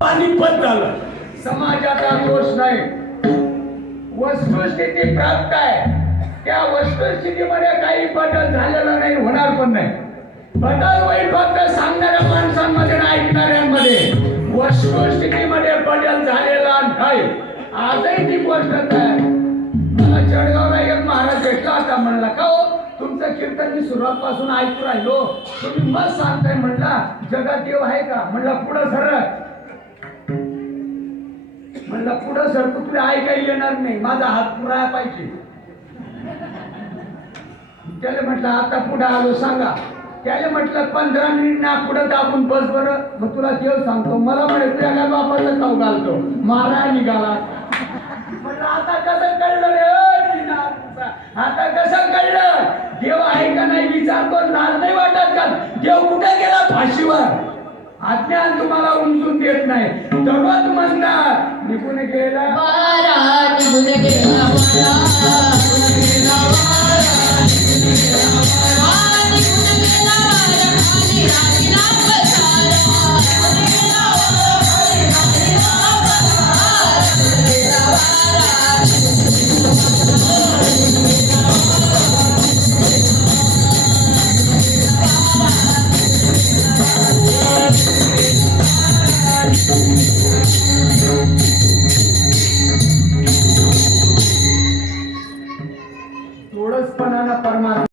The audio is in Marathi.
पानिपत झालं. समाजाचा दोष नाही, वस्तुस्थिती प्राप्त आहे. त्या वस्तुस्थितीमध्ये काही बदल झालेला नाही, होणार पण नाही. बदल होईल फक्त सांगणाऱ्या माणसांमध्ये आणि ऐकणाऱ्यांमध्ये. वस्तुस्थितीमध्ये बदल झालेला नाही. आजही ती गोष्ट आहे. मला जळगावला एक महाराज भेटला होता. म्हणला का हो तुमचं कीर्तन मी सुरुवातपासून ऐकू राहिलो, तुम्ही मत सांगताय. म्हणला जगात देव आहे का? म्हणला पुढं सरळ. म्हणलं पुढं सर तुला ऐकायला येणार नाही, माझा हात पुराया पाहिजे. त्याला म्हटलं आता पुढे आलो सांगा. त्याला म्हटलं 15 मिनिट ना पुढं दाबून बस बरं, मग तुला देव सांगतो. मला म्हणे तुझ्या बापाचं ताव घालतो, मारा निघाला. म्हटलं आता कसं कळलं रे? आता कसं कळलं? देव आहे का नाही विचारतो, लाज नाही वाटत का? देव कुठे गेला? फाशीवर. अज्ञान तुम्हाला उमजून देत नाही. दररोज म्हणतात निघून गेला वारा, निघून गेला वारा, निघून गेला वारा, निघून गेला वारा, निघून गेला वारा, खाली राहिला पसारा. निघून गेला वारा, खाली राहिला पसारा. निघून गेला वारा, निघून गेला वारा. थोडंच पणाला परमात्मा